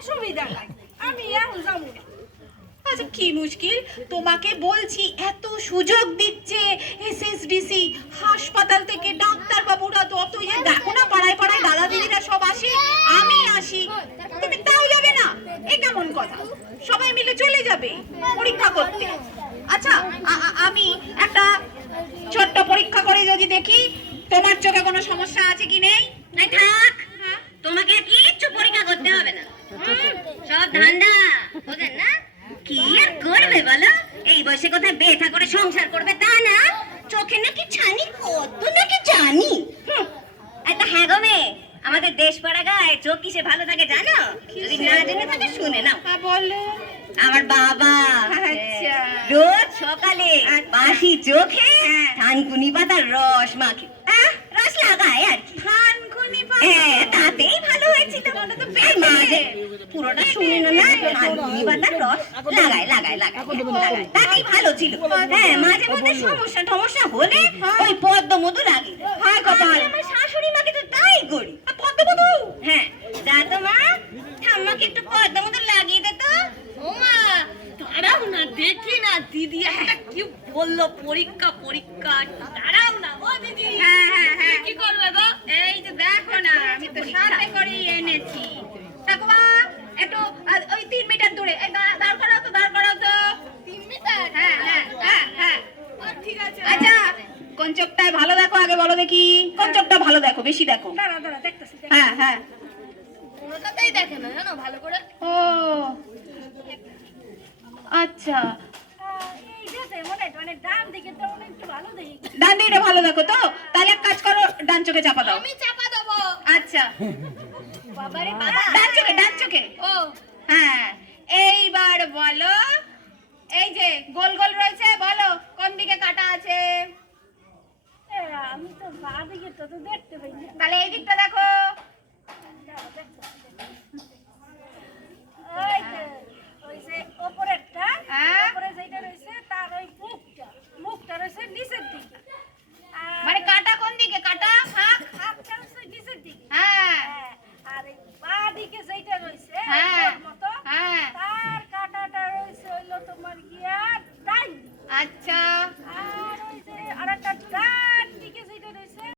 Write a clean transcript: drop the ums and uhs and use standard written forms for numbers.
অসুবিধা নাই, আমি এখন যাবো না। আচ্ছা কি মুশকিল, তোমাকে বলছি এত সুযোগ দিচ্ছে এসএসডিসি হাসপাতাল থেকে, ডাক্তার বাবুরা তো অত, যে দেখো না পাড়ায় পাড়ায় দাদা দিদিরা সব আসে, আমি আসি, তুমি তাও যাবে না? এ কেমন কথা? সবাই মিলে চলে যাবে পরীক্ষা করতে। আচ্ছা আমি একটা ছোট্ট পরীক্ষা করে যদি দেখি তোমার চোখে কোনো সমস্যা আছে কি নেই। নাই থাক, তোমাকে কিচ্ছু পরীক্ষা করতে হবে না, সব ধান্দা বুঝেন না? কি আর করবে বলো, এই বয়সে কোথায় বেথা করে সংসার করবে তা না, চোখে নাকি ছানি কত নাকি জানি। একটা হ্যাঁ গো মেয়ে, আমাদের দেশ পাড়া গায়ে চোখ কিসে ভালো থাকে জানো? যদি না জেনে থাকে শুনে নাও। বলো। আমার বাবা আচ্ছা। রোজ সকালে বাসি চোখে থানকুনি পাতার রস মাখে, রস লাগায় আর কি। থানকুনি তাতেই ভালো হয়েছিল। পুরোটা শুনে না, থানকুনি পাতার রস লাগায় লাগায় লাগায় লাগায়, তাতেই ভালো ছিল। হ্যাঁ, মাঝে মধ্যে সমস্যা টমস্যা হলে ওই পদ্মমধু লাগে। হ্যাঁ কপাল, আমার শাশুড়ি মাকে তো তাই করি। পদ্মমধু? হ্যাঁ, যা তো মা, ঠাম্মাকে একটু পদ্মমধু লাগিয়ে দে তো। ওমা দাঁড়াও না, দেখি না দিদি একটা কি বললো, পরীক্ষা পরীক্ষা। দাঁড়াও না ও দিদি। হ্যাঁ হ্যাঁ হ্যাঁ, কি করবে গো? এই তো দেখো না, আমি তো সাথে করেই এনেছি। ঠাকুমা একটু ওই 3 মিটার দূরে, এই দাঁড় করাও তো, দাঁড় করাও তো। 3 মিটার? হ্যাঁ হ্যাঁ হ্যাঁ হ্যাঁ। ঠিক আছে। আচ্ছা কোন চোখটায় ভালো দেখো আগে বলো দেখি, কোন চোখটা ভালো দেখো, বেশি দেখো। দাঁড়া দাঁড়া, দেখতেছি। হ্যাঁ হ্যাঁ। কোনোটাতেই দেখে না জানো ভালো করে। ও আচ্ছা, এই যে মানে ডান দিকে তো একটু ভালো দেখি। ডান দিকটা ভালো দেখো তো, তাহলে এক কাজ করো, ডান চোখে চাপা দাও। আমি চাপা দেবো। আচ্ছা, বাবারে বাবা। ডান চোখে, ডান চোখে। ও হ্যাঁ, এইবার বলো, এই যে গোল গোল রয়েছে, বলো কোন দিকে কাটা আছে। আমি তো বাঁ দিকে তো দেখতে পাই না। তাহলে এই দিকটা দেখো।